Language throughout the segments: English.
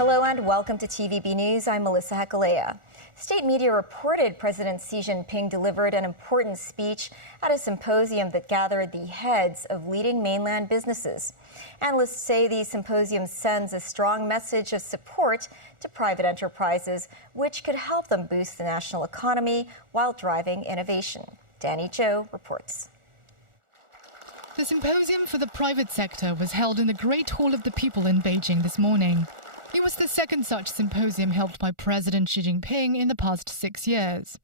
Hello and welcome to TVB News. I'm Melissa Hekalea. State media reported President Xi Jinping delivered an important speech at a symposium that gathered the heads of leading mainland businesses. Analysts say the symposium sends a strong message of support to private enterprises, which could help them boost the national economy while driving innovation. Danny Zhou reports. The symposium for the private sector was held in the Great Hall of the People in Beijing this morning. It was the second such symposium held by President Xi Jinping in the past 6 years.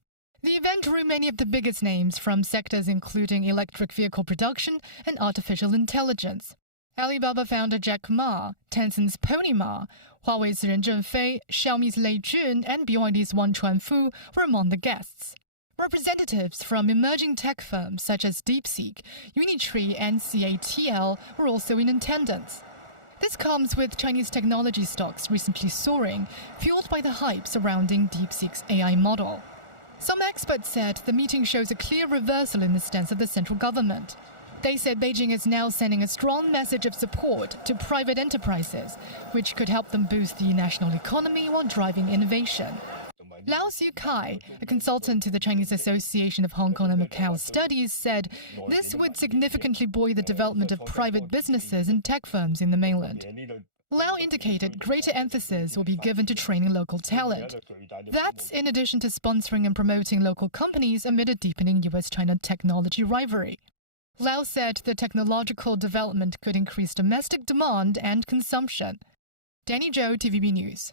The event drew many of the biggest names from sectors including electric vehicle production and artificial intelligence. Alibaba founder Jack Ma, Tencent's Pony Ma, Huawei's Ren Zhengfei, Xiaomi's Lei Jun, and BYD's Wang Chuanfu were among the guests. Representatives from emerging tech firms such as DeepSeek, Unitree, and CATL were also in attendance. This comes with Chinese technology stocks recently soaring, fueled by the hype surrounding DeepSeek's AI model. Some experts said the meeting shows a clear reversal in the stance of the central government. They said Beijing is now sending a strong message of support to private enterprises, which could help them boost the national economy while driving innovation. Lao Xiukai, a consultant to the Chinese Association of Hong Kong and Macau Studies, said this would significantly buoy the development of private businesses and tech firms in the mainland. Lao indicated greater emphasis will be given to training local talent. That's in addition to sponsoring and promoting local companies amid a deepening US-China technology rivalry. Lao said the technological development could increase domestic demand and consumption. Danny Zhou, TVB News.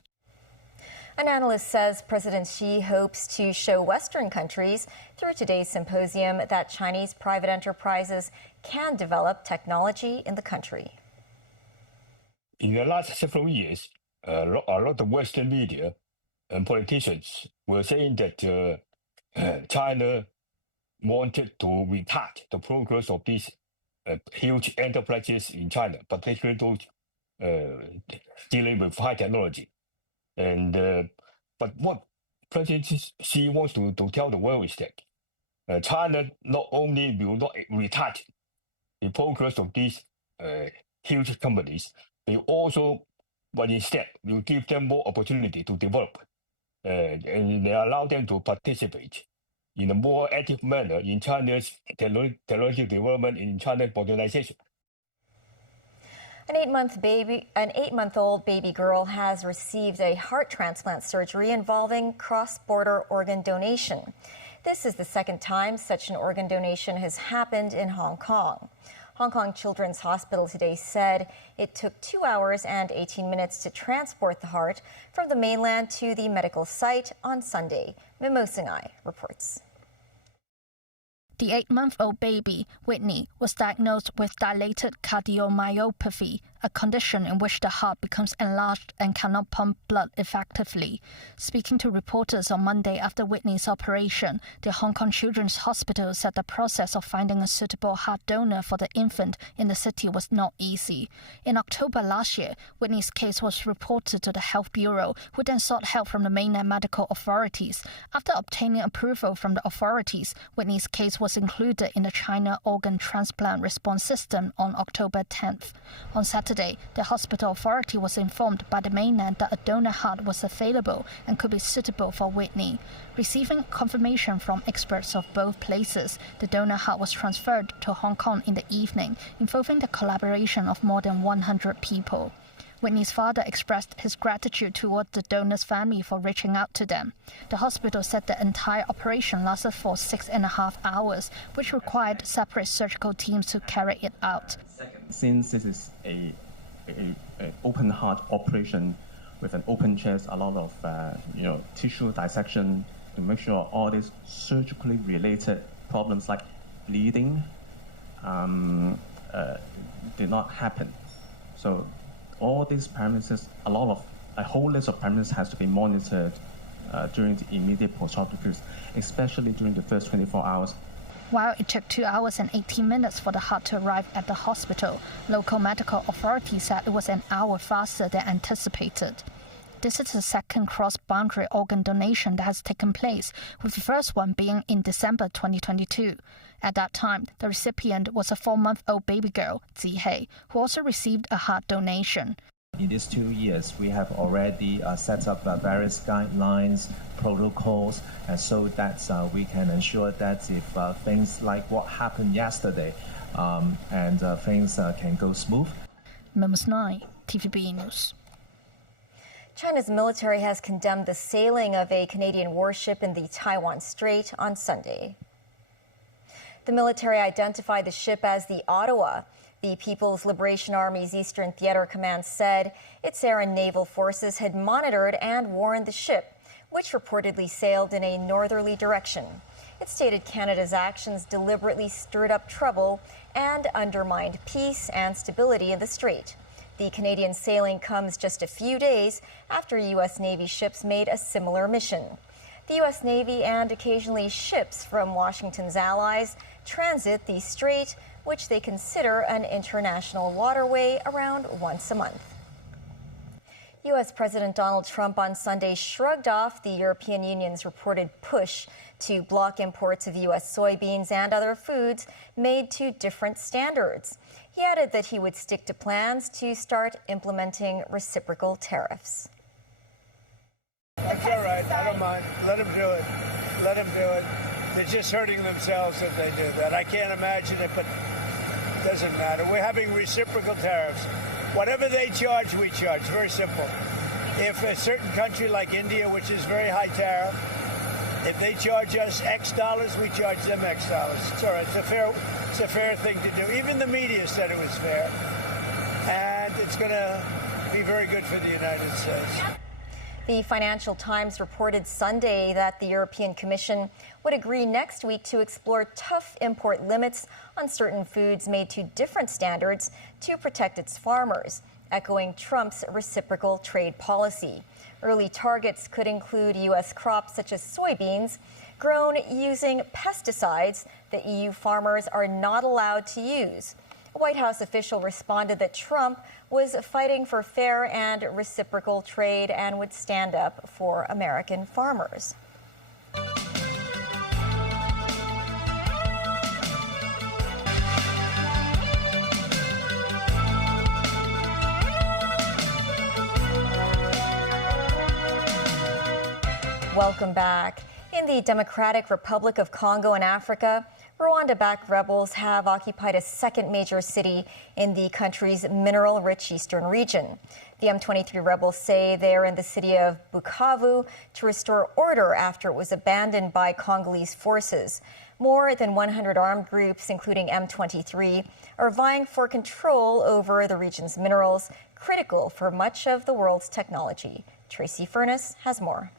An analyst says President Xi hopes to show Western countries through today's symposium that Chinese private enterprises can develop technology in the country. In the last several years, a lot of Western media and politicians were saying that China wanted to retard the progress of these huge enterprises in China, particularly those dealing with high technology. But what President Xi wants to tell the world is that China not only will not retard the progress of these huge companies, but instead will give them more opportunity to develop, and they allow them to participate in a more active manner in China's technological development, in China's modernization. An 8-month-old baby girl has received a heart transplant surgery involving cross-border organ donation. This is the second time such an organ donation has happened in Hong Kong. Hong Kong Children's Hospital today said it took 2 hours and 18 minutes to transport the heart from the mainland to the medical site on Sunday. Mimo Singai reports. The 8-month-old baby, Whitney, was diagnosed with dilated cardiomyopathy, a condition in which the heart becomes enlarged and cannot pump blood effectively. Speaking to reporters on Monday after Whitney's operation, the Hong Kong Children's Hospital said the process of finding a suitable heart donor for the infant in the city was not easy. In October last year, Whitney's case was reported to the Health Bureau, who then sought help from the mainland medical authorities. After obtaining approval from the authorities, Whitney's case was included in the China Organ Transplant Response System on October 10th. On Saturday, the hospital authority was informed by the mainland that a donor heart was available and could be suitable for Whitney. Receiving confirmation from experts of both places, the donor heart was transferred to Hong Kong in the evening, involving the collaboration of more than 100 people. Whitney's father expressed his gratitude toward the donor's family for reaching out to them. The hospital said the entire operation lasted for 6.5 hours, which required separate surgical teams to carry it out. Since this is a open heart operation with an open chest, a lot of tissue dissection to make sure all these surgically related problems like bleeding did not happen. So all these parameters, a whole list of parameters has to be monitored during the immediate post-op period, especially during the first 24 hours. While it took 2 hours and 18 minutes for the heart to arrive at the hospital, local medical authorities said it was an hour faster than anticipated. This is the second cross-boundary organ donation that has taken place, with the first one being in December 2022. At that time, the recipient was a 4-month-old baby girl, Zihei, who also received a heart donation. In these 2 years, we have already set up various guidelines, protocols, and so that we can ensure that if things like what happened yesterday and things can go smooth. Mums 9, TVB News. China's military has condemned the sailing of a Canadian warship in the Taiwan Strait on Sunday. The military identified the ship as the Ottawa. The People's Liberation Army's Eastern Theater Command said its air and naval forces had monitored and warned the ship, which reportedly sailed in a northerly direction. It stated Canada's actions deliberately stirred up trouble and undermined peace and stability in the strait. The Canadian sailing comes just a few days after U.S. Navy ships made a similar mission. The U.S. Navy and occasionally ships from Washington's allies transit the strait, which they consider an international waterway, around once a month. U.S. President Donald Trump on Sunday shrugged off the European Union's reported push to block imports of U.S. soybeans and other foods made to different standards. He added that he would stick to plans to start implementing reciprocal tariffs. That's all right. I don't mind. Let them do it. Let them do it. They're just hurting themselves if they do that. I can't imagine it, but it doesn't matter. We're having reciprocal tariffs. Whatever they charge, we charge. Very simple. If a certain country like India, which is very high tariff, if they charge us X dollars, we charge them X dollars. It's all right. It's a fair thing to do. Even the media said it was fair. And it's going to be very good for the United States. The Financial Times reported Sunday that the European Commission would agree next week to explore tough import limits on certain foods made to different standards to protect its farmers, echoing Trump's reciprocal trade policy. Early targets could include U.S. crops such as soybeans grown using pesticides that EU farmers are not allowed to use. A White House official responded that Trump was fighting for fair and reciprocal trade and would stand up for American farmers. Welcome back. In the Democratic Republic of Congo in Africa, Rwanda-backed rebels have occupied a second major city in the country's mineral-rich eastern region. The M23 rebels say they're in the city of Bukavu to restore order after it was abandoned by Congolese forces. More than 100 armed groups, including M23, are vying for control over the region's minerals, critical for much of the world's technology. Tracy Furness has more.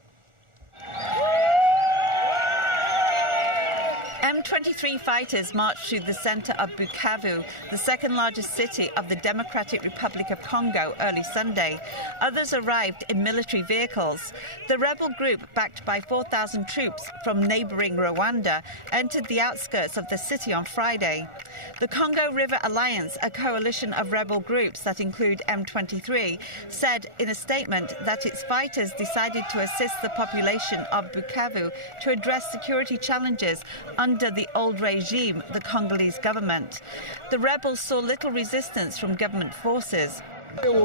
M23 fighters marched through the center of Bukavu, the second largest city of the Democratic Republic of Congo, early Sunday. Others arrived in military vehicles. The rebel group, backed by 4,000 troops from neighboring Rwanda, entered the outskirts of the city on Friday. The Congo River Alliance, a coalition of rebel groups that include M23, said in a statement that its fighters decided to assist the population of Bukavu to address security challenges under the old regime, the Congolese government. The rebels saw little resistance from government forces. Bernard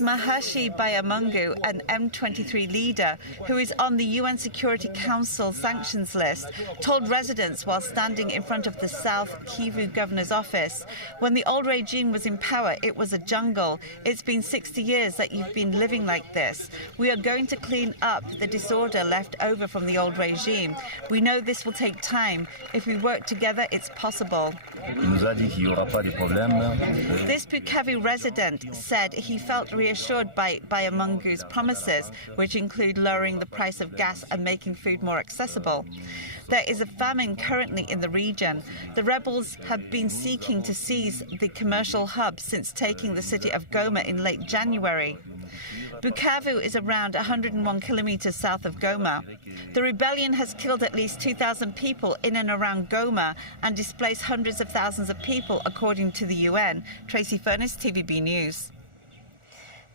Mahashi Bayamungu, an M23 leader who is on the UN Security Council sanctions list, told residents while standing in front of the South Kivu governor's office, "When the old regime was in power, it was a jungle. It's been 60 years that you've been living like this. We are going to clean up the disorder left over from the old regime. We know this will take time. If we work together, it's possible." This Bukavu resident said he felt reassured by Bayamungu's promises, which include lowering the price of gas and making food more accessible. There is a famine currently in the region. The rebels have been seeking to seize the commercial hub since taking the city of Goma in late January. Bukavu is around 101 kilometers south of Goma. The rebellion has killed at least 2,000 people in and around Goma and displaced hundreds of thousands of people, according to the UN. Tracy Furness, TVB News.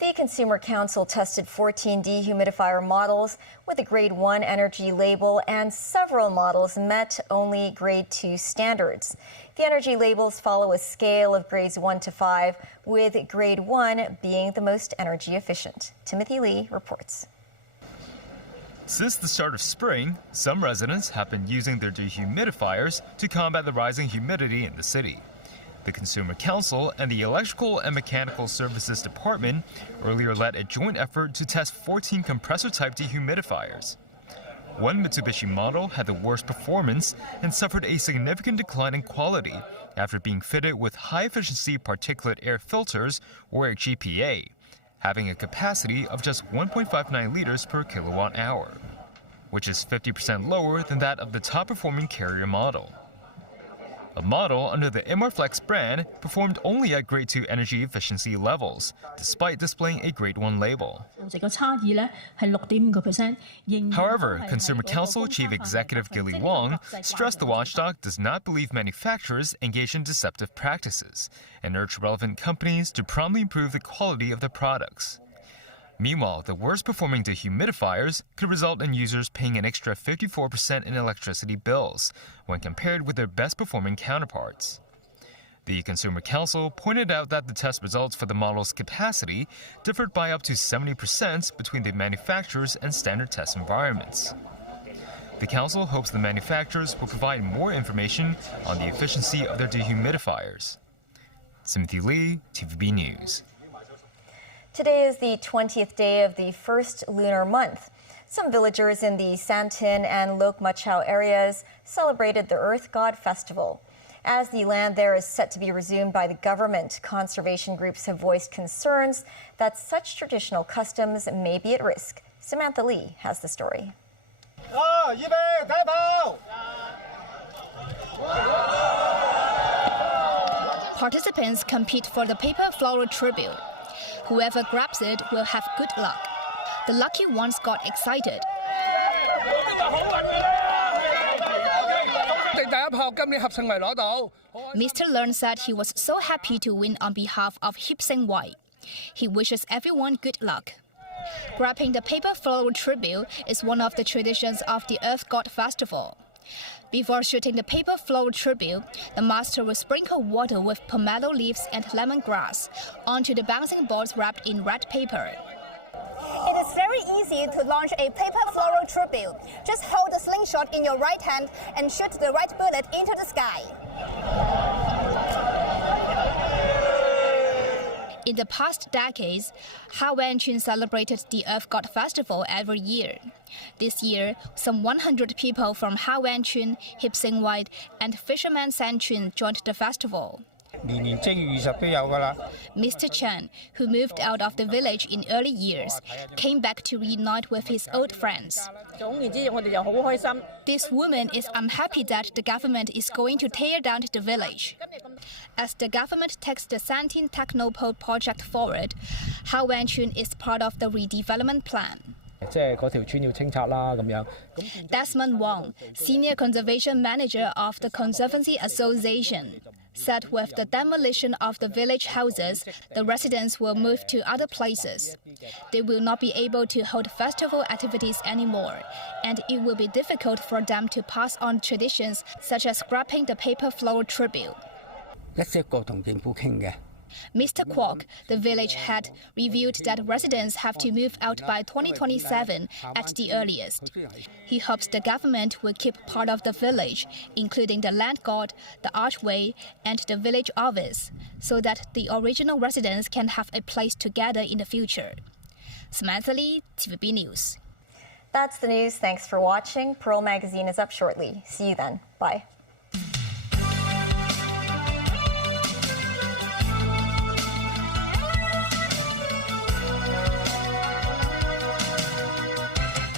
The Consumer Council tested 14 dehumidifier models with a Grade 1 energy label, and several models met only Grade 2 standards. The energy labels follow a scale of grades 1 to 5, with Grade 1 being the most energy efficient. Timothy Lee reports. Since the start of spring, some residents have been using their dehumidifiers to combat the rising humidity in the city. The Consumer Council and the Electrical and Mechanical Services Department earlier led a joint effort to test 14 compressor-type dehumidifiers. One Mitsubishi model had the worst performance and suffered a significant decline in quality after being fitted with high-efficiency particulate air filters, or GPA, having a capacity of just 1.59 liters per kilowatt-hour, which is 50% lower than that of the top-performing carrier model. A model under the MRFlex brand performed only at Grade 2 energy efficiency levels, despite displaying a Grade 1 label. However, Consumer Council Chief Executive Gilly Wong stressed the watchdog does not believe manufacturers engage in deceptive practices and urged relevant companies to promptly improve the quality of the products. Meanwhile, the worst-performing dehumidifiers could result in users paying an extra 54% in electricity bills when compared with their best-performing counterparts. The Consumer Council pointed out that the test results for the model's capacity differed by up to 70% between the manufacturers and standard test environments. The Council hopes the manufacturers will provide more information on the efficiency of their dehumidifiers. Timothy Lee, TVB News. Today is the 20th day of the first lunar month. Some villagers in the Santin and Lok Machau areas celebrated the Earth God Festival. As the land there is set to be resumed by the government, conservation groups have voiced concerns that such traditional customs may be at risk. Samantha Lee has the story. Participants compete for the paper flower tribute. Whoever grabs it will have good luck. The lucky ones got excited. Mr. Learn said he was so happy to win on behalf of Hip Sing Wai. He wishes everyone good luck. Grabbing the paper flower tribute is one of the traditions of the Earth God Festival. Before shooting the paper flower tribute, the master will sprinkle water with pomelo leaves and lemongrass onto the bouncing balls wrapped in red paper. It is very easy to launch a paper flower tribute. Just hold the slingshot in your right hand and shoot the red bullet into the sky. In the past decades, Hawanchun celebrated the Earth God Festival every year. This year, some 100 people from Hawanchun, Hip Sing Wai, and Fisherman Sanchun joined the festival. Mr. Chen, who moved out of the village in early years, came back to reunite with his old friends. This woman is unhappy that the government is going to tear down the village. As the government takes the Santin Technopole project forward, Hawanchun is part of the redevelopment plan. Desmond Wong, Senior Conservation Manager of the Conservancy Association, said with the demolition of the village houses, the residents will move to other places. They will not be able to hold festival activities anymore, and it will be difficult for them to pass on traditions such as scrapping the paper flower tribute. Mr. Kwok, the village head, revealed that residents have to move out by 2027 at the earliest. He hopes the government will keep part of the village, including the land god, the archway, and the village office, so that the original residents can have a place to gather in the future. Samantha Lee, TVB News. That's the news. Thanks for watching. Pearl Magazine is up shortly. See you then. Bye.